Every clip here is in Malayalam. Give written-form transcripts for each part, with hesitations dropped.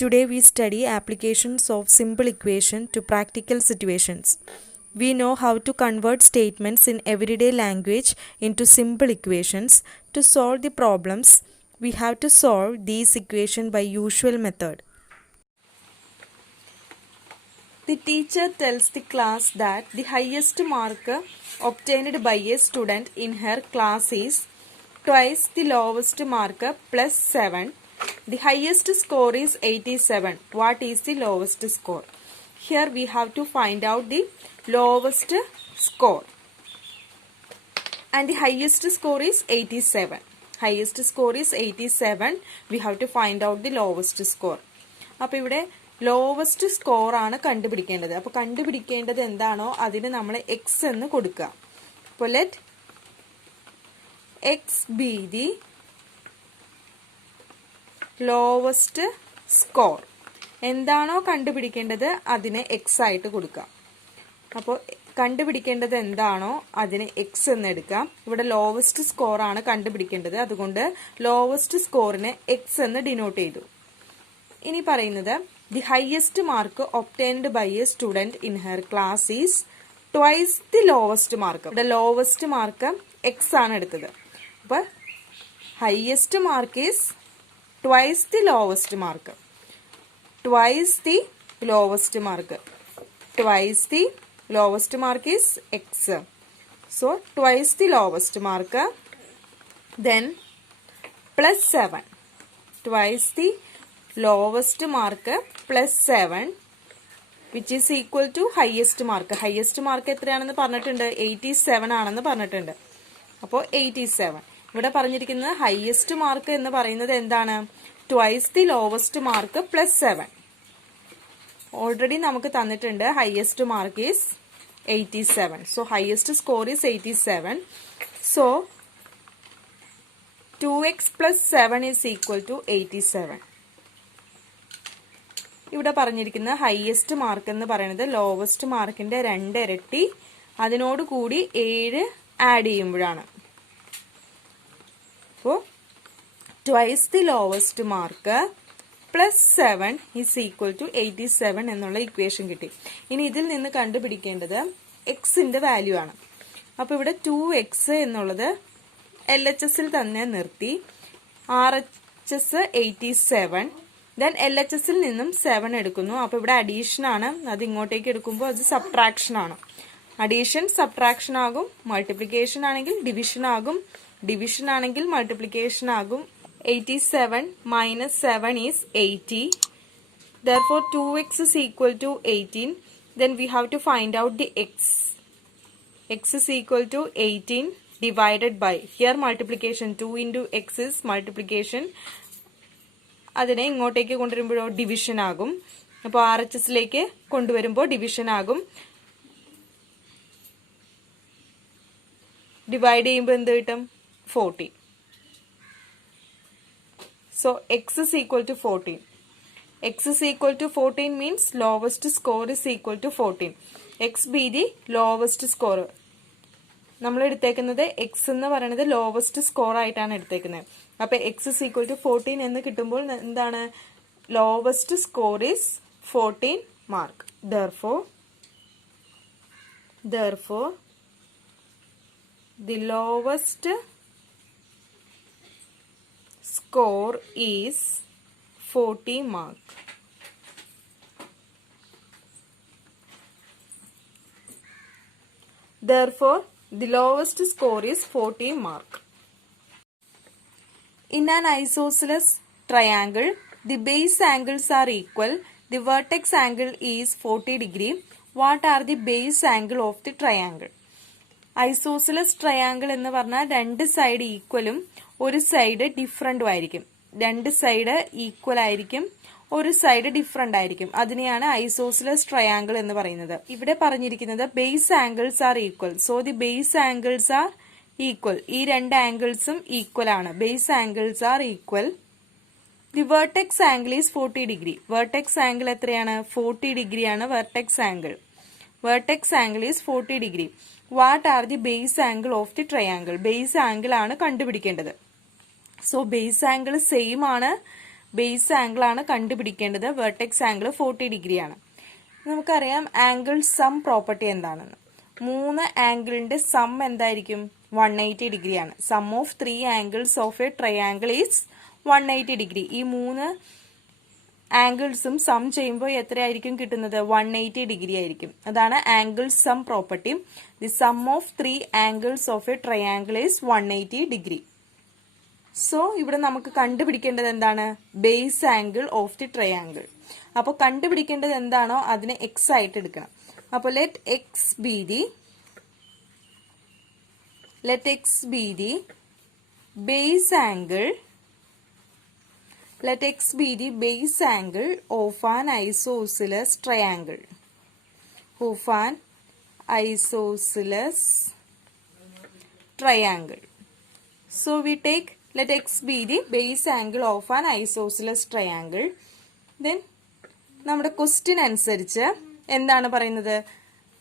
Today we study applications of simple equation to practical situations. We know how to convert statements in everyday language into simple equations. To solve the problems, we have to solve these equations by usual method. The teacher tells the class that the highest mark obtained by a student in her class is twice the lowest mark plus 7. The highest score is 87. What is the lowest score? Here we have to find out the lowest score. And the highest score is 87. Highest score is 87. We have to find out the lowest score. അപ്പോൾ ഇവിടെ ലോവസ്റ്റ് സ്കോർ ആണ് കണ്ടുപിടിക്കേണ്ടത്. അപ്പോൾ കണ്ടുപിടിക്കേണ്ടത് എന്താണോ അതിന് നമ്മൾ എക്സ് എന്ന് കൊടുക്കുക. അപ്പോൾ let X be the lowest score. എന്താണോ കണ്ടുപിടിക്കേണ്ടത് അതിന് എക്സ് ആയിട്ട് കൊടുക്കുക. അപ്പോൾ കണ്ടുപിടിക്കേണ്ടത് എന്താണോ അതിന് എക്സ് എന്ന് എടുക്കാം. ഇവിടെ ലോവസ്റ്റ് സ്കോർ ആണ് കണ്ടുപിടിക്കേണ്ടത്, അതുകൊണ്ട് ലോവസ്റ്റ് സ്കോറിന് എക്സ് എന്ന് ഡിനോട്ട് ചെയ്തു. ഇനി പറയുന്നത് the highest mark obtained by a student in her class is twice the lowest mark. ഇവിടെ ലോവസ്റ്റ് മാർക്ക് എക്സ് ആണ് എടുത്തത്. അപ്പോൾ highest mark is twice the lowest mark. Twice the lowest mark. Twice the lowest mark is x. So twice the lowest mark, then plus 7. Twice the lowest mark plus 7 which is equal to highest mark. highest mark എത്രയാണെന്ന് പറഞ്ഞിട്ടുണ്ട്? 87 ആണെന്ന് പറഞ്ഞിട്ടുണ്ട്. അപ്പോൾ 87. ഇവിടെ പറഞ്ഞിരിക്കുന്നത് ഹയസ്റ്റ് മാർക്ക് എന്ന് പറയുന്നത് എന്താണ്? Twice the lowest mark plus 7. Already നമുക്ക് തന്നിട്ടുണ്ട് highest mark is 87. So highest score is 87. So 2x plus 7 is equal to 87. ഇവിടെ പറഞ്ഞിരിക്കുന്ന ഹയസ്റ്റ് മാർക്ക് എന്ന് പറയുന്നത് ലോവസ്റ്റ് മാർക്കിന്റെ 2 ഇരട്ടി, അതിനോട് കൂടി 7 ആഡ് ചെയ്യുമ്പോഴാണ്. അപ്പോൾ twice the lowest mark plus 7 is equal to 87 എന്നുള്ള ഇക്വേഷൻ കിട്ടി. ഇനി ഇതിൽ നിന്ന് കണ്ടുപിടിക്കേണ്ടത് എക്സിന്റെ വാല്യൂ ആണ്. അപ്പോൾ ഇവിടെ 2x എന്നുള്ളത് LHSൽ തന്നെ നിർത്തി. RHS 87, ദെൻ LHSൽ നിന്നും 7 എടുക്കുന്നു. അപ്പോൾ ഇവിടെ അഡീഷൻ ആണ്, അത് ഇങ്ങോട്ടേക്ക് എടുക്കുമ്പോൾ അത് സബ്ട്രാക്ഷൻ ആണ്. അഡീഷൻ സബ്ട്രാക്ഷൻ ആകും, മൾട്ടിപ്ലിക്കേഷൻ ആണെങ്കിൽ ഡിവിഷൻ ആകും, ഡിവിഷൻ ആണെങ്കിൽ മൾട്ടിപ്ലിക്കേഷൻ ആകും. 87 minus 7 is 80. Therefore 2x is equal to 18. Then we have to find out the x. X is equal to 18 divided by, here multiplication, 2 into x is multiplication. അതിനെ ഇങ്ങോട്ടേക്ക് കൊണ്ടുവരുമ്പോഴോ ഡിവിഷൻ ആകും. അപ്പോൾ RHSലേക്ക് കൊണ്ടുവരുമ്പോൾ ഡിവിഷൻ ആകും. ഡിവൈഡ് ചെയ്യുമ്പോൾ എന്ത് കിട്ടും? 40. So x is equal to 14. X is equal to 14 means lowest score is equal to 14. X be the lowest score. നമ്മൾ എടുത്തേക്കുന്നത് എക്സ് എന്ന് പറയുന്നത് ലോവസ്റ്റ് സ്കോർ ആയിട്ടാണ് എടുത്തേക്കുന്നത്. അപ്പൊ എക്സ് ഇസ് ഈക്വൽ ടു 14 എന്ന് കിട്ടുമ്പോൾ എന്താണ്? Lowest score is 14 mark. Therefore the lowest score is 40 mark. Therefore the lowest score is 40 mark. In an isosceles triangle, the base angles are equal. The vertex angle is 40 degree. What are the base angle of the triangle? Isosceles triangle എന്ന് പറഞ്ഞാൽ രണ്ട് സൈഡ് ഈക്വലും ഒരു സൈഡ് ഡിഫറൻറ്റും ആയിരിക്കും. രണ്ട് സൈഡ് ഈക്വൽ ആയിരിക്കും, ഒരു സൈഡ് ഡിഫറെന്റ് ആയിരിക്കും. അതിനെയാണ് ഐസോസിലസ് ട്രയാങ്കിൾ എന്ന് പറയുന്നത്. ഇവിടെ പറഞ്ഞിരിക്കുന്നത് base angles are equal. So the base angles are equal. ഈ രണ്ട് ആംഗിൾസും ഈക്വൽ ആണ്. Base angles are equal. The vertex angle is 40 degree. Vertex angle എത്രയാണ്? 40 ഡിഗ്രി ആണ് vertex angle. Vertex angle is 40 degree. What are the base angle of the triangle? Base angle ആണ് കണ്ടുപിടിക്കേണ്ടത്. സോ ബേസ് ആംഗിൾ സെയിം ആണ്, ബേസ് ആംഗിൾ ആണ് കണ്ടുപിടിക്കേണ്ടത്. വെർട്ടെക്സ് ആംഗിൾ 40 ഡിഗ്രിയാണ്. നമുക്കറിയാം ആംഗിൾ സം പ്രോപ്പർട്ടി എന്താണെന്ന്. 3 ആംഗിളിന്റെ സം എന്തായിരിക്കും? 180 ഡിഗ്രിയാണ്. Sum of 3 angles of a triangle is 180 degree. ഈ 3 ആംഗിൾസും സം ചെയ്യുമ്പോൾ എത്രയായിരിക്കും കിട്ടുന്നത്? 180 ഡിഗ്രി ആയിരിക്കും. അതാണ് angle sum property. The sum of 3 angles of a triangle is 180 degree. So ഇവിടെ നമുക്ക് കണ്ടുപിടിക്കേണ്ടത് എന്താണ്? Base angle of the triangle. അപ്പോൾ കണ്ടുപിടിക്കേണ്ടത് എന്താണോ അതിനെ എക്സ് ആയിട്ട് എടുക്കണം. അപ്പോൾ let X be the base angle. Let x be the base angle of an isosceles triangle. Of an isosceles triangle. So we take, let x be the base angle of an isosceles triangle. Then നമ്മുടെ ക്വസ്റ്റ്യൻ അനുസരിച്ച് എന്താണ് പറയുന്നത്?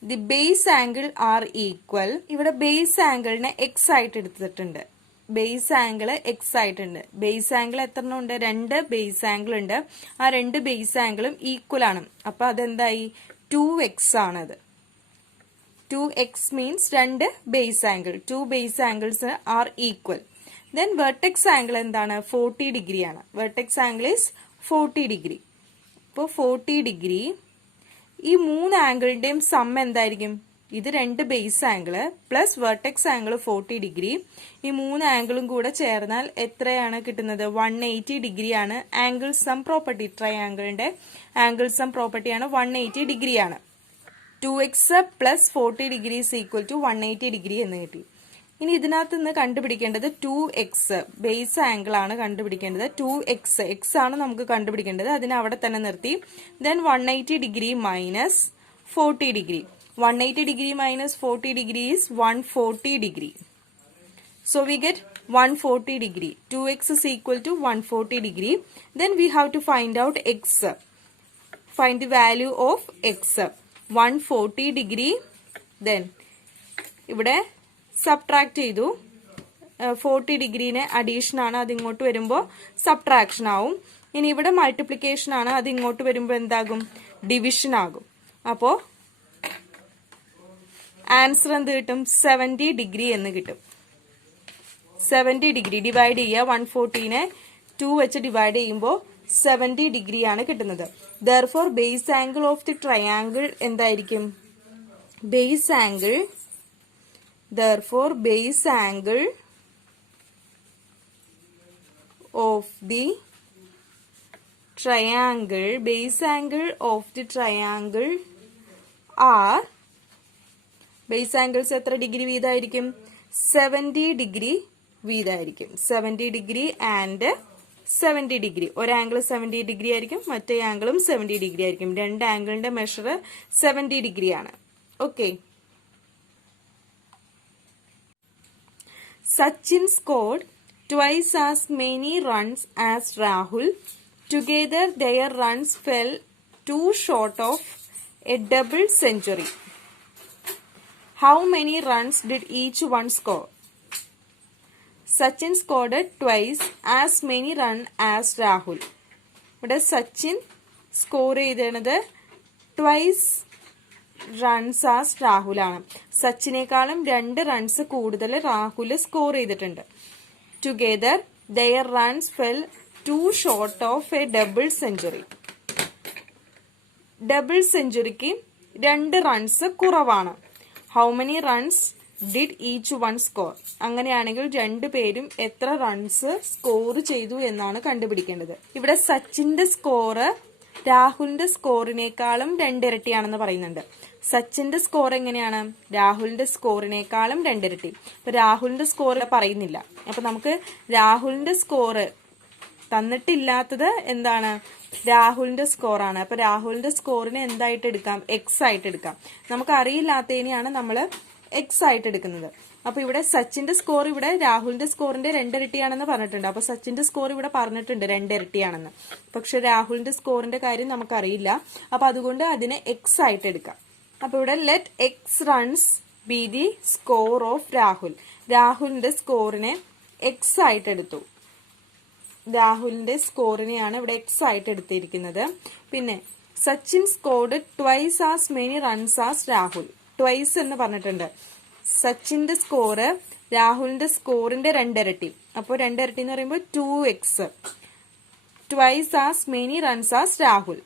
The base angle are equal. ഇവിടെ ബേസ് ആംഗിളിനെ എക്സ് ആയിട്ട് എടുത്തിട്ടുണ്ട്. ബേസ് ആംഗിൾ എക്സ് ആയിട്ടുണ്ട്. ബേസ് ആംഗിൾ എത്ര ഉണ്ട്? 2 ബേസ് ആംഗിൾ ഉണ്ട്. ആ 2 ബേസ് ആംഗിളും ഈക്വൽ ആണ്. അപ്പൊ അതെന്തായി? 2x ആണത്. 2x means 2 base angle. 2 base angles are equal. Then vertex angle എന്താണ്? 40 ഡിഗ്രിയാണ്. Vertex angle is 40 degree. അപ്പോൾ 40 ഡിഗ്രി. ഈ 3 ആംഗിളിന്റെയും സം എന്തായിരിക്കും? ഇത് 2 base angle plus vertex angle 40 degree. ഈ 3 ആംഗിളും കൂടെ ചേർന്നാൽ എത്രയാണ് കിട്ടുന്നത്? 180 ഡിഗ്രിയാണ് ആംഗിൾ സം പ്രോപ്പർട്ടി. ട്രയാംഗിളിന്റെ ആംഗിൾ സം പ്രോപ്പർട്ടിയാണ് 180 ഡിഗ്രിയാണ്. 2x plus 40 degree is equal to 180 degree എന്ന് കിട്ടി. ഇനി ഇതിനകത്ത് നിന്ന് കണ്ടുപിടിക്കേണ്ടത് 2x ബേസ് ആംഗിൾ ആണ് കണ്ടുപിടിക്കേണ്ടത്. 2x എക്സ് ആണ് നമുക്ക് കണ്ടുപിടിക്കേണ്ടത്. അതിനെ അവിടെ തന്നെ നിർത്തി. Then 180 degree minus 40 degree. 180 degree minus 40 degree is 140 degree. So we get 140 degree. 2x is equal to 140 degree. Then we have to find out x. Find the value of x. 140 degree. Then ഇവിടെ subtract ചെയ്തു. 40 ഡിഗ്രീനെ അഡീഷൻ ആണ്. അത് ഇങ്ങോട്ട് വരുമ്പോൾ സബ്ട്രാക്ഷൻ ആവും. ഇനി ഇവിടെ മൾട്ടിപ്ലിക്കേഷൻ ആണ്. അത് ഇങ്ങോട്ട് വരുമ്പോൾ എന്താകും? ഡിവിഷൻ ആകും. അപ്പോൾ ആൻസർ എന്ത് കിട്ടും? 70 ഡിഗ്രി എന്ന് കിട്ടും. 70 ഡിഗ്രി ഡിവൈഡ് ചെയ്യുക. 140നെ 2 വെച്ച് ഡിവൈഡ് ചെയ്യുമ്പോൾ 70 ഡിഗ്രിയാണ് കിട്ടുന്നത്. Therefore base angle of the triangle എന്തായിരിക്കും? Base angle of the triangle are. Base angles എത്ര ഡിഗ്രി വീതമായിരിക്കും? 70 ഡിഗ്രി വീതമായിരിക്കും. 70 ഡിഗ്രി ആൻഡ് 70 ഡിഗ്രി. ഒരു ആംഗിൾ 70 ഡിഗ്രി ആയിരിക്കും, മറ്റേ ആംഗിളും 70 ഡിഗ്രി ആയിരിക്കും. 2 ആംഗിളിന്റെ മെഷർ 70 ഡിഗ്രിയാണ്. Okay. Sachin scored twice as many runs as Rahul. Together their runs fell too short of a double century. How many runs did each one score? Sachin scored twice as many runs as Rahul. ഇവിടെ സച്ചിൻ സ്കോർ ചെയ്തത് ട്വൈസ് റൺസ് ആസ് രാഹുൽ ആണ്. സച്ചിനേക്കാളും 2 റൺസ് കൂടുതൽ രാഹുൽ സ്കോർ ചെയ്തിട്ടുണ്ട്. Together their runs fell to short of a double century. Double സെഞ്ചുറിക്ക് 2 റൺസ് കുറവാണ്. How many runs did each one score? അങ്ങനെയാണെങ്കിൽ 2 പേരും എത്ര റൺസ് സ്കോർ ചെയ്തു എന്നാണ് കണ്ടുപിടിക്കേണ്ടത്. ഇവിടെ സച്ചിന്റെ സ്കോർ രാഹുലിന്റെ സ്കോറിനേക്കാളും 2 ഇരട്ടിയാണെന്ന് പറയുന്നുണ്ട്. സച്ചിന്റെ സ്കോർ എങ്ങനെയാണ്? രാഹുലിന്റെ സ്കോറിനേക്കാളും 2 ഇരട്ടി. അപ്പൊ രാഹുലിന്റെ സ്കോർ പറയുന്നില്ല. അപ്പൊ നമുക്ക് രാഹുലിന്റെ സ്കോർ തന്നിട്ടില്ലാത്തത് എന്താണ്? രാഹുലിന്റെ സ്കോറാണ്. അപ്പൊ രാഹുലിന്റെ സ്കോറിനെ എന്തായിട്ട് എടുക്കാം? എക്സ് ആയിട്ട് എടുക്കാം. നമുക്ക് അറിയില്ലാത്തതിനെയാണ് നമ്മൾ എക്സ് ആയിട്ട് എടുക്കുന്നത്. അപ്പൊ ഇവിടെ സച്ചിന്റെ സ്കോർ ഇവിടെ രാഹുലിന്റെ സ്കോറിന്റെ 2 ഇരട്ടിയാണെന്ന് പറഞ്ഞിട്ടുണ്ട്. അപ്പൊ സച്ചിന്റെ സ്കോർ ഇവിടെ പറഞ്ഞിട്ടുണ്ട് 2 ഇരട്ടിയാണെന്ന്. പക്ഷെ രാഹുലിന്റെ സ്കോറിന്റെ കാര്യം നമുക്കറിയില്ല. അപ്പൊ അതുകൊണ്ട് അതിനെ എക്സ് ആയിട്ട് എടുക്കാം. അപ്പൊ ഇവിടെ let X runs be the score of Rahul. രാഹുലിന്റെ സ്കോറിനെ എക്സ് ആയിട്ട് എടുത്തു. രാഹുലിന്റെ സ്കോറിനെയാണ് ഇവിടെ എക്സ് ആയിട്ട് എടുത്തിരിക്കുന്നത്. പിന്നെ Sachin scored twice as many runs as Rahul. Twice എന്ന് പറഞ്ഞിട്ടുണ്ട്. സച്ചിന്റെ സ്കോറ് രാഹുലിന്റെ സ്കോറിന്റെ രണ്ടിരട്ടി. അപ്പോൾ രണ്ടിരട്ടി എന്ന് പറയുമ്പോൾ 2x. Twice as many runs as Rahul.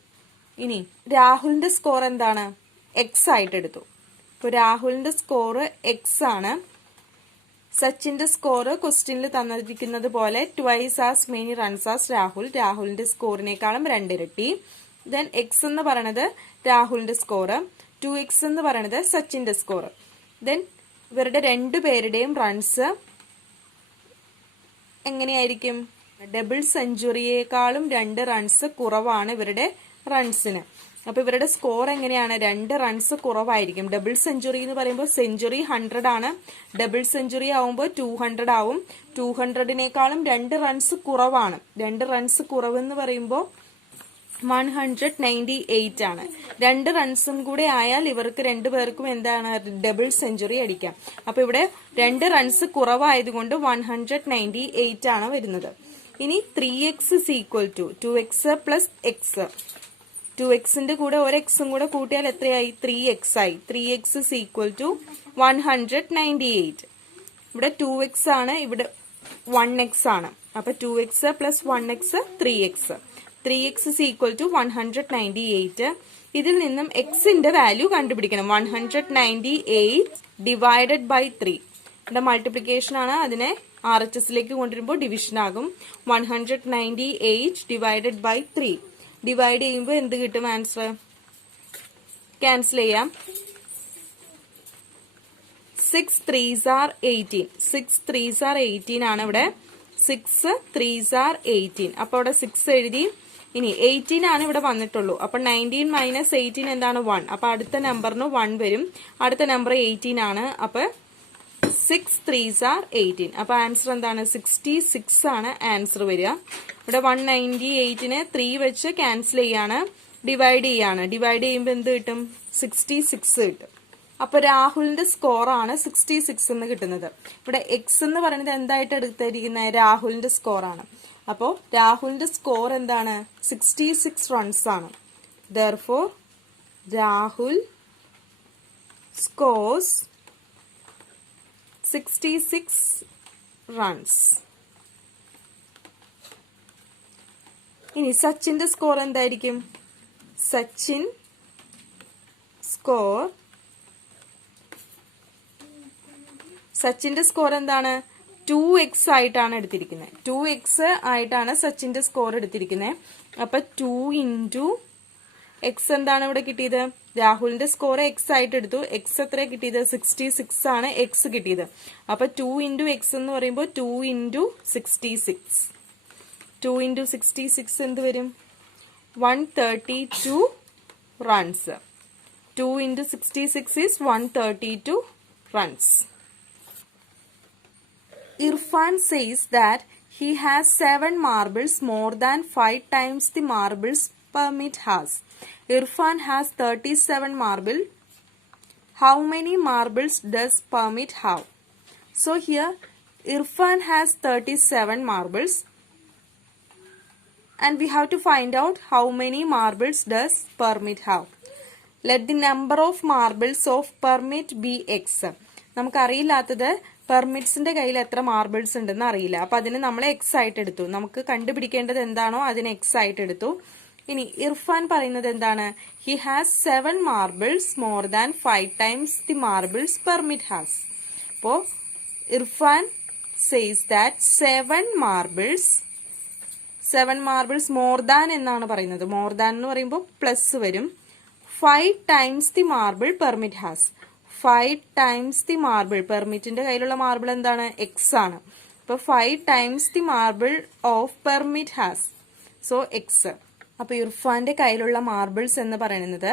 ഇനി രാഹുലിന്റെ സ്കോർ എന്താണ്? എക്സ് ആയിട്ട് എടുത്തു. ഇപ്പൊ രാഹുലിന്റെ സ്കോർ എക്സ് ആണ്. സച്ചിന്റെ സ്കോർ ക്വസ്റ്റ്യനിൽ തന്നിരിക്കുന്നത് പോലെ twice as many runs as Rahul. രാഹുലിന്റെ സ്കോറിനേക്കാളും രണ്ടിരട്ടി. ദെൻ എക്സ് എന്ന് പറയുന്നത് രാഹുലിന്റെ സ്കോർ, 2x എന്ന് പറയുന്നത് സച്ചിന്റെ സ്കോർ. ദെൻ ഇവരുടെ രണ്ടുപേരുടെയും റൺസ് എങ്ങനെയായിരിക്കും? ഡബിൾ സെഞ്ചുറിയേക്കാളും 2 റൺസ് കുറവാണ് ഇവരുടെ റൺസിന്. അപ്പൊ ഇവരുടെ സ്കോർ എങ്ങനെയാണ്? 2 റൺസ് കുറവായിരിക്കും. ഡബിൾ സെഞ്ചുറി എന്ന് പറയുമ്പോൾ സെഞ്ചുറി 100 ആണ്, ഡബിൾ സെഞ്ചുറി ആവുമ്പോൾ 200 ആവും. 200നേക്കാളും 2 റൺസ് കുറവാണ്. 2 റൺസ് കുറവെന്ന് പറയുമ്പോൾ 198 ആണ്. 2 റൺസും കൂടെ ആയാൽ ഇവർക്ക് രണ്ടുപേർക്കും എന്താണ്? ഡബിൾ സെഞ്ചുറി അടിക്കാം. അപ്പൊ ഇവിടെ 2 റൺസ് കുറവായതുകൊണ്ട് 198 ആണ് വരുന്നത്. ഇനി 3x is equal to 2x plus x. 2xന്റെ കൂടെ ഒരു എക്സും കൂടെ കൂട്ടിയാൽ എത്രയായി? 3x ആയി. 3x is equal to 198. ഇവിടെ 2x ആണ്, ഇവിടെ 1x ആണ്. അപ്പൊ 2x plus 1x 3x. 3x is equal to 198. ഇതിൽ നിന്നും xന്റെ വാല്യൂ കണ്ടുപിടിക്കണം. 198 divided by 3. ഇവിടെ മൾട്ടിപ്ലിക്കേഷൻ ആണ്, അതിനെ RHSലേക്ക് കൊണ്ടുവരുമ്പോൾ ഡിവിഷൻ ആകും. 198 divided by 3. ഡിവൈഡ് ചെയ്യുമ്പോൾ എന്ത് കിട്ടും? ആൻസർ ക്യാൻസൽ ചെയ്യാം. 6 3s are 18. 6 3s are 18 ആണ് ഇവിടെ. 6 3s are 18. അപ്പൊ അവിടെ 6 എഴുതി. ഇനി 18 ആണ് ഇവിടെ വന്നിട്ടുള്ളൂ. അപ്പൊ 19 മൈനസ് 18 എന്താണ്? 1. അപ്പൊ അടുത്ത നമ്പറിന് 1 വരും. അടുത്ത നമ്പർ 18 ആണ്. അപ്പൊ 6 3s are 18. അപ്പൊ ആൻസർ എന്താണ്? 66 ആണ് ആൻസർ വരിക. ഇവിടെ 198നെ 3 വെച്ച് ക്യാൻസൽ ചെയ്യാണ്, ഡിവൈഡ് ചെയ്യാണ്. ഡിവൈഡ് ചെയ്യുമ്പോൾ എന്ത് കിട്ടും? 66 കിട്ടും. അപ്പൊ രാഹുലിന്റെ സ്കോർ ആണ് 66 എന്ന് കിട്ടുന്നത്. ഇവിടെ എക്സ് എന്ന് പറയുന്നത് എന്തായിട്ട് എടുത്തിരിക്കുന്നത്? രാഹുലിന്റെ സ്കോർ ആണ്. അപ്പോ രാഹുലിന്റെ സ്കോർ എന്താണ്? 66 റൺസ് ആണ്. Therefore Rahul scores 66 runs. ഇനി സച്ചിന്റെ സ്കോർ എന്തായിരിക്കും? സച്ചിൻ സ്കോർ, സച്ചിന്റെ സ്കോർ എന്താണ്? 2x ആയിട്ടാണ് എടുത്തിരിക്കുന്നത്. 2x ആയിട്ടാണ് സച്ചിന്റെ സ്കോർ എടുത്തിരിക്കുന്നത്. അപ്പൊ 2 into x എന്താണ് ഇവിടെ കിട്ടിയത്? രാഹുലിന്റെ സ്കോർ എക്സ് ആയിട്ട് എടുത്തു. എക്സ് എത്ര കിട്ടിയത്? 66 ആണ് എക്സ് കിട്ടിയത്. അപ്പൊ 2 into x എന്ന് പറയുമ്പോൾ 2 into 66. 2 into 66 എന്ത് വരും? 132 runs. 2 into 66 is 132 runs. Irfan says that he has 7 marbles more than 5 times the marbles Permit has. Irfan has 37 marbles. How many marbles does Permit have? So here Irfan has 37 marbles and we have to find out how many marbles does Permit have. Let the number of marbles of Permit be x. നമുക്കറിയില്ലാത്തത് പെർമിറ്റ്സിന്റെ കയ്യിൽ എത്ര മാർബിൾസ് ഉണ്ടെന്ന് അറിയില്ല. അപ്പൊ അതിന് നമ്മൾ എക്സ് ആയിട്ട് എടുത്തു. നമുക്ക് കണ്ടുപിടിക്കേണ്ടത് എന്താണോ അതിന് എക്സ് ആയിട്ട് എടുത്തു. ഇനി ഇർഫാൻ പറയുന്നത് എന്താണ്? He has 7 marbles more than 5 times the marbles Permit has. അപ്പോ Irfan says that 7 marbles more than എന്നാണ് പറയുന്നത്. മോർ ദാൻ എന്ന് പറയുമ്പോൾ പ്ലസ് വരും. 5 times the marble Permit has. 5 times the marble, പെർമിറ്റിന്റെ കയ്യിലുള്ള മാർബിൾ എന്താണ്? എക്സ് ആണ്. അപ്പൊ 5 times the marble of Permit has. So X. അപ്പൊ ഇർഫാന്റെ കയ്യിലുള്ള മാർബിൾസ് എന്ന് പറയുന്നത്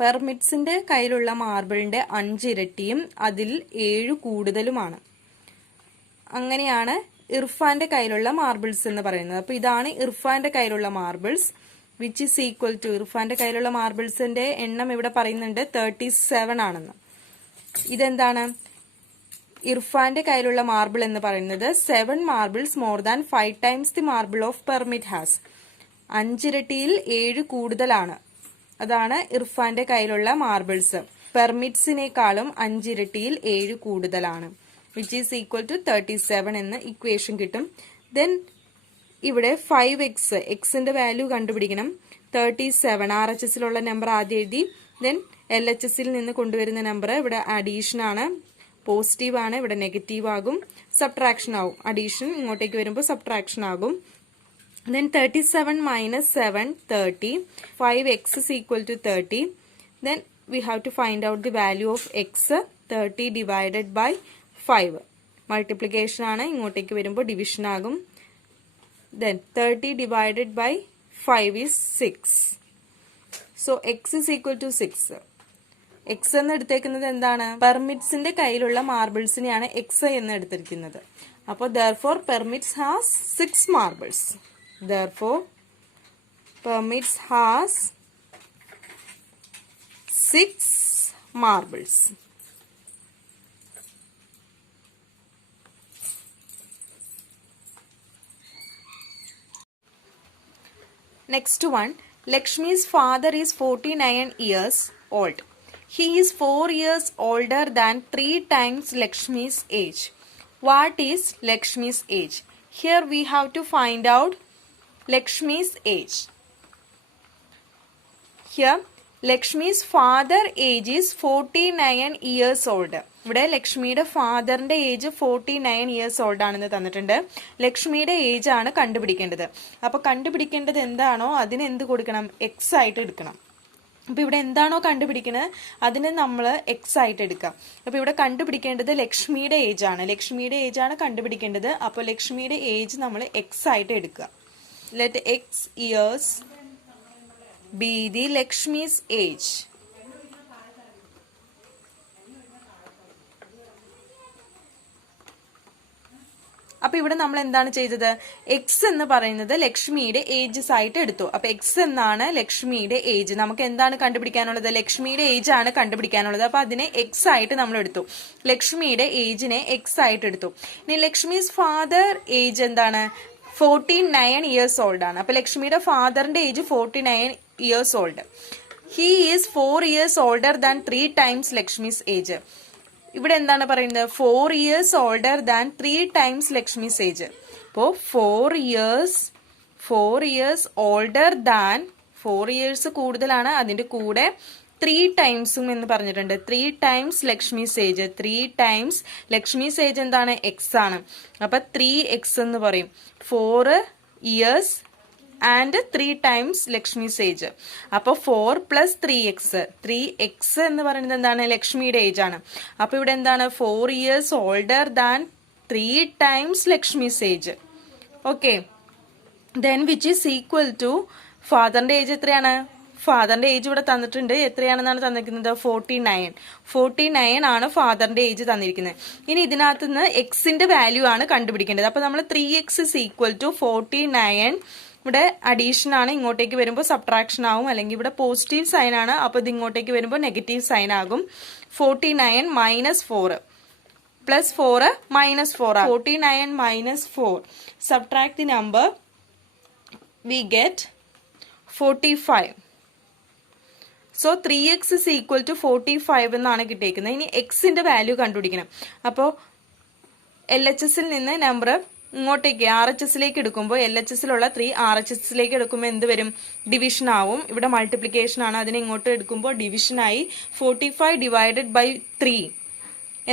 പെർമിറ്റ്സിന്റെ കയ്യിലുള്ള മാർബിളിന്റെ 5 ഇരട്ടിയും അതിൽ 7 കൂടുതലുമാണ്. അങ്ങനെയാണ് ഇർഫാന്റെ കയ്യിലുള്ള മാർബിൾസ് എന്ന് പറയുന്നത്. അപ്പൊ ഇതാണ് ഇർഫാന്റെ കയ്യിലുള്ള marbles which is equal to, ഇർഫാന്റെ കയ്യിലുള്ള മാർബിൾസിന്റെ എണ്ണം ഇവിടെ പറയുന്നുണ്ട് 37 ആണെന്ന്. ഇതെന്താണ്? ഇർഫാന്റെ കയ്യിലുള്ള മാർബിൾ എന്ന് പറയുന്നത് 7 marbles more than 5 times the marble of Permit has. 5 ഇരട്ടിയിൽ 7 കൂടുതലാണ്. അതാണ് ഇർഫാന്റെ കയ്യിലുള്ള മാർബിൾസ്. പെർമിറ്റ്സിനേക്കാളും 5 ഇരട്ടിയിൽ 7 കൂടുതലാണ്. വിച്ച് ഈസ് ഈക്വൽ ടു 37 എന്ന് ഇക്വേഷൻ കിട്ടും. ദെൻ ഇവിടെ 5x, എക്സിന്റെ വാല്യൂ കണ്ടുപിടിക്കണം. 37 RHSലുള്ള നമ്പർ ആദ്യം എഴുതി. ദെൻ LHSൽ നിന്ന് കൊണ്ടുവരുന്ന നമ്പർ ഇവിടെ അഡീഷൻ ആണ്, പോസിറ്റീവ് ആണ്, ഇവിടെ നെഗറ്റീവ് ആകും, സബ്ട്രാക്ഷൻ ആകും. അഡീഷൻ ഇങ്ങോട്ടേക്ക് വരുമ്പോൾ സബ്ട്രാക്ഷൻ ആകും. Then 37 minus 7, 30. 5x is equal to 30. Then we have to find out the value of x. 30 divided by 5. Multiplication ആണ്, ഇങ്ങോട്ടേക്ക് വരുമ്പോൾ ഡിവിഷൻ ആകും. Then 30 divided by 5 is 6. So x is equal to 6. x എന്ന് എടുത്തേക്കുന്നത് എന്താണ്? പെർമിറ്റ്സിന്റെ കയ്യിലുള്ള മാർബിൾസിനെയാണ് x എന്ന് എടുത്തിരിക്കുന്നത്. അപ്പോൾ therefore permits has 6 marbles. Therefore permits has 6 marbles. Next one, Lakshmi's father is 49 years old. He is 4 years older than 3 times Lakshmi's age. What is Lakshmi's age? Here we have to find out Lakshmi's age. Here Lakshmi's father age is 49 years old. ഇവിടെ ലക്ഷ്മിയുടെ ഫാദറിന്റെ ഏജ് 49 ഇയേഴ്സ് ഓൾഡ് ആണെന്ന് തന്നിട്ടുണ്ട്. ലക്ഷ്മിയുടെ ഏജ് ആണ് കണ്ടുപിടിക്കേണ്ടത്. അപ്പൊ കണ്ടുപിടിക്കേണ്ടത് എന്താണോ അതിന് എന്ത് കൊടുക്കണം? എക്സ് ആയിട്ട് എടുക്കണം. അപ്പൊ ഇവിടെ എന്താണോ കണ്ടുപിടിക്കുന്നത് അതിന് നമ്മൾ എക്സ് ആയിട്ട് എടുക്കാം. അപ്പൊ ഇവിടെ കണ്ടുപിടിക്കേണ്ടത് ലക്ഷ്മിയുടെ ഏജ് ആണ്. ലക്ഷ്മിയുടെ ഏജ് ആണ് കണ്ടുപിടിക്കേണ്ടത്. അപ്പോൾ ലക്ഷ്മിയുടെ ഏജ് നമ്മൾ എക്സ് ആയിട്ട് എടുക്കുക. Let X years be the Lakshmi's age. അപ്പൊ ഇവിടെ നമ്മൾ എന്താണ് ചെയ്തത്? എക്സ് എന്ന് പറയുന്നത് ലക്ഷ്മിയുടെ ഏജസ് ആയിട്ട് എടുത്തു. അപ്പൊ എക്സ് എന്നാണ് ലക്ഷ്മിയുടെ ഏജ്. നമുക്ക് എന്താണ് കണ്ടുപിടിക്കാനുള്ളത്? ലക്ഷ്മിയുടെ ഏജ് ആണ് കണ്ടുപിടിക്കാനുള്ളത്. അപ്പൊ അതിനെ എക്സ് ആയിട്ട് നമ്മൾ എടുത്തു. ലക്ഷ്മിയുടെ ഏജിനെ എക്സ് ആയിട്ട് എടുത്തു. ഇനി ലക്ഷ്മീസ് ഫാദർ ഏജ് എന്താണ്? 49 ഇയേഴ്സ് ഓൾഡ് ആണ്. അപ്പൊ ലക്ഷ്മിയുടെ ഫാദറിന്റെ age 49 years old. He is 4 years older than 3 times Lakshmi's age. ഇവിടെ എന്താണ് പറയുന്നത്? 4 years older than 3 times Lakshmi's age. അപ്പോൾ 4 ഇയേഴ്സ് ഓൾഡർ ദാൻ, 4 ഇയേഴ്സ് കൂടുതലാണ്, അതിന്റെ കൂടെ 3 ടൈംസും എന്ന് പറഞ്ഞിട്ടുണ്ട്. 3 times Lakshmi's age. 3 times Lakshmi's age എന്താണ്? എക്സ് ആണ്. അപ്പൊ 3x എന്ന് പറയും. 4 years and 3 times Lakshmi's age. അപ്പൊ 4 + 3x. 3x എന്ന് പറയുന്നത് എന്താണ്? ലക്ഷ്മിയുടെ ഏജ് ആണ്. അപ്പൊ ഇവിടെ എന്താണ്? 4 years older than 3 times Lakshmi's age. Okay. Then which is equal to ഫാദറിന്റെ ഏജ് എത്രയാണ്? ഫാദറിന്റെ ഏജ് ഇവിടെ തന്നിട്ടുണ്ട്. എത്രയാണെന്നാണ് തന്നിരിക്കുന്നത്? 49 ആണ് ഫാദറിന്റെ ഏജ് തന്നിരിക്കുന്നത്. ഇനി ഇതിനകത്ത് നിന്ന് എക്സിന്റെ വാല്യൂ ആണ് കണ്ടുപിടിക്കേണ്ടത്. അപ്പൊ നമ്മൾ 3x is equal to 49. ഇവിടെ അഡീഷൻ ആണ്, ഇങ്ങോട്ടേക്ക് വരുമ്പോൾ സബ്ട്രാക്ഷൻ ആവും, അല്ലെങ്കിൽ ഇവിടെ പോസിറ്റീവ് സൈൻ ആണ്, അപ്പൊ ഇത് ഇങ്ങോട്ടേക്ക് വരുമ്പോൾ നെഗറ്റീവ് സൈൻ ആകും. 49 - 4 + 4 - 4. 49 - 4. Subtract the number, we get 45. So 3x is equal to 45 എന്നാണ് കിട്ടിയിരിക്കുന്നത്. ഇനി എക്സിന്റെ വാല്യൂ കണ്ടുപിടിക്കണം. അപ്പോൾ LHSൽ നിന്ന് നമ്പർ ഇങ്ങോട്ടേക്ക് RHSലേക്ക് എടുക്കുമ്പോൾ LHSലുള്ള 3 RHSലേക്ക് എടുക്കുമ്പോൾ എന്ത് വരും? ഡിവിഷൻ ആവും. ഇവിടെ മൾട്ടിപ്ലിക്കേഷൻ ആണ്, അതിനെ ഇങ്ങോട്ട് എടുക്കുമ്പോൾ ഡിവിഷൻ ആയി. 45 divided by 3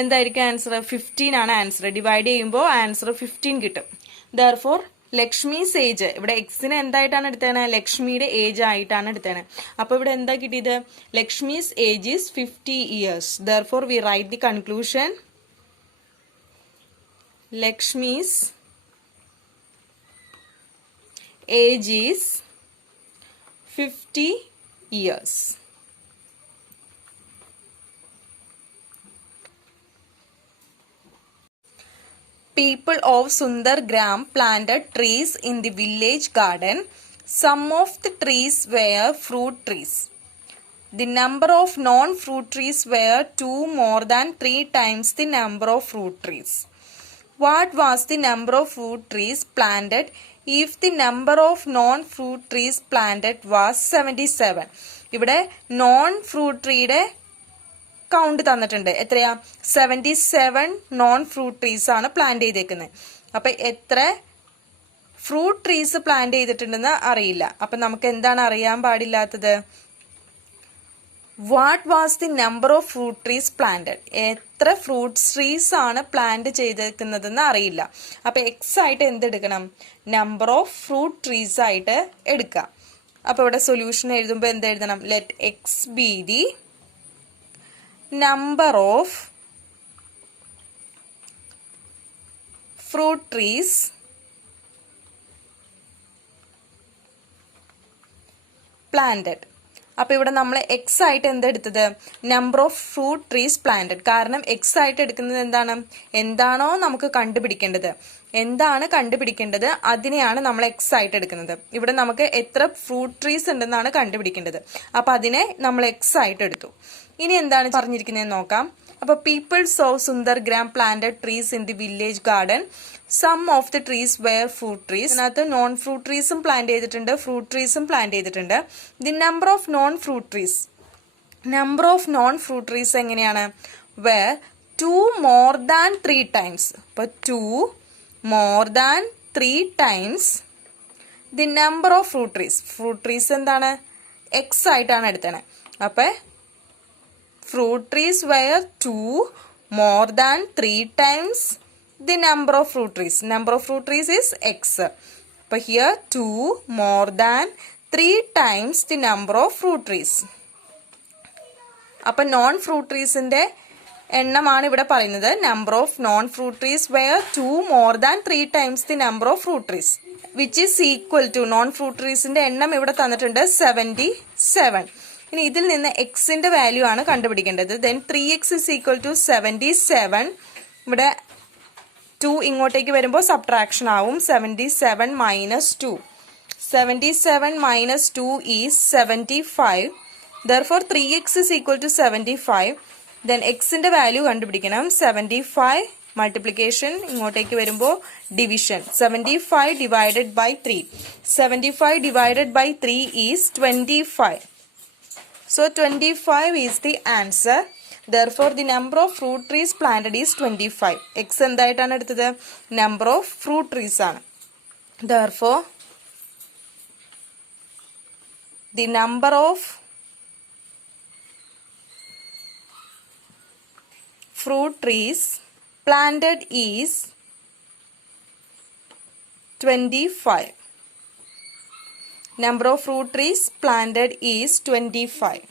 എന്തായിരിക്കും ആൻസർ? 15 ആണ് ആൻസർ. ഡിവൈഡ് ചെയ്യുമ്പോൾ ആൻസർ 15 കിട്ടും. Therefore ലക്ഷ്മീസ് ഏജ്, ഇവിടെ എക്സിനെ എന്തായിട്ടാണ് എടുത്തേണേ? ലക്ഷ്മിയുടെ ഏജ് ആയിട്ടാണ് എടുത്തേണേ. അപ്പൊ ഇവിടെ എന്താ കിട്ടിയത്? Lakshmi's age is 50 years. Therefore we write the conclusion. Lakshmi's age is 50 years. People of Sundargram planted trees in the village garden. Some of the trees were fruit trees. The number of non-fruit trees were 2 more than 3 times the number of fruit trees. What was the number of fruit trees planted if the number of non-fruit trees planted was 77? ഇവിടെ നോൺ ഫ്രൂട്ട് ട്രീയുടെ കൗണ്ട് തന്നിട്ടുണ്ട്. എത്രയാ? 77 നോൺ ഫ്രൂട്ട് ട്രീസ് ആണ് പ്ലാന്റ് ചെയ്തേക്കുന്നത്. അപ്പൊ എത്ര ഫ്രൂട്ട് ട്രീസ് പ്ലാന്റ് ചെയ്തിട്ടുണ്ടെന്ന് അറിയില്ല. അപ്പൊ നമുക്ക് എന്താണ് അറിയാൻ പാടില്ലാത്തത്? What was the number of fruit trees planted? എത്ര ഫ്രൂട്ട് ട്രീസ് ആണ് പ്ലാന്റ് ചെയ്തേക്കുന്നതെന്ന് അറിയില്ല. അപ്പൊ എക്സ് ആയിട്ട് എന്തെടുക്കണം? നമ്പർ ഓഫ് ഫ്രൂട്ട് ട്രീസ് ആയിട്ട് എടുക്കാം. അപ്പൊ ഇവിടെ സൊല്യൂഷൻ എഴുതുമ്പോൾ എന്തെഴുതണം? Let X be the number of fruit trees planted. അപ്പൊ ഇവിടെ നമ്മൾ എക്സ് ആയിട്ട് എന്തെടുത്തത്? Number of fruit trees planted. കാരണം എക്സ് ആയിട്ട് എടുക്കുന്നത് എന്താണ്? എന്താണോ നമുക്ക് കണ്ടുപിടിക്കേണ്ടത്, എന്താണ് കണ്ടുപിടിക്കേണ്ടത് അതിനെയാണ് നമ്മൾ എക്സ് ആയിട്ട് എടുക്കുന്നത്. ഇവിടെ നമുക്ക് എത്ര ഫ്രൂട്ട് ട്രീസ് ഉണ്ടെന്നാണ് കണ്ടുപിടിക്കേണ്ടത്. അപ്പൊ അതിനെ നമ്മൾ എക്സ് ആയിട്ട് എടുത്തു. ഇനി എന്താണ് പറഞ്ഞിരിക്കുന്നത് നോക്കാം. അപ്പൊ peoples of Sundargram planted trees in the village garden. Some of the trees were fruit trees. അതിനകത്ത് നോൺ ഫ്രൂട്ട് ട്രീസും പ്ലാന്റ് ചെയ്തിട്ടുണ്ട്, ഫ്രൂട്ട് ട്രീസും പ്ലാന്റ് ചെയ്തിട്ടുണ്ട്. The number of non fruit trees. Number of non fruit trees എങ്ങനെയാണ്? Were 2 more than 3 times. അപ്പൊ 2 more than 3 times the number of fruit trees. Fruit trees എന്താണ്? എക്സ് ആയിട്ടാണ് എടുത്തത്. അപ്പൊ fruit trees were 2 more than 3 times the number of fruit trees. Number of fruit trees is x. But here 2 more than 3 times the number of fruit trees. അപ്പോൾ നോൺ ഫ്രൂട്ട് ട്രീസിന്റെ എണ്ണമാണ് ഇവിടെ പറയുന്നത്. Number of non fruit trees were 2 more than 3 times the number of fruit trees, which is equal to non fruit ട്രീസിന്റെ എണ്ണം ഇവിടെ തന്നിട്ടുണ്ട് 77. ഇനി ഇതിൽ നിന്ന് എക്സിന്റെ വാല്യൂ ആണ് കണ്ടുപിടിക്കേണ്ടത്. Then 3x is equal to 77. ഇവിടെ 2 ഇങ്ങോട്ടേക്ക് വരുമ്പോൾ സബ്ട്രാക്ഷൻ ആവും. 77 minus 2. 77 minus 2 is 75. Therefore 3x is equal to 75. Then എക്സിന്റെ വാല്യൂ കണ്ടുപിടിക്കണം. 75 മൾട്ടിപ്ലിക്കേഷൻ, ഇങ്ങോട്ടേക്ക് വരുമ്പോൾ division. 75 divided by 3. 75 divided by 3 is 25. So 25 is the answer. Therefore the number of fruit trees planted is 25. X എന്തായിട്ടാണ് എടുത്തത്? Number of fruit trees ആണ്. Therefore the number of fruit trees planted is 25. Number of fruit trees planted is 25.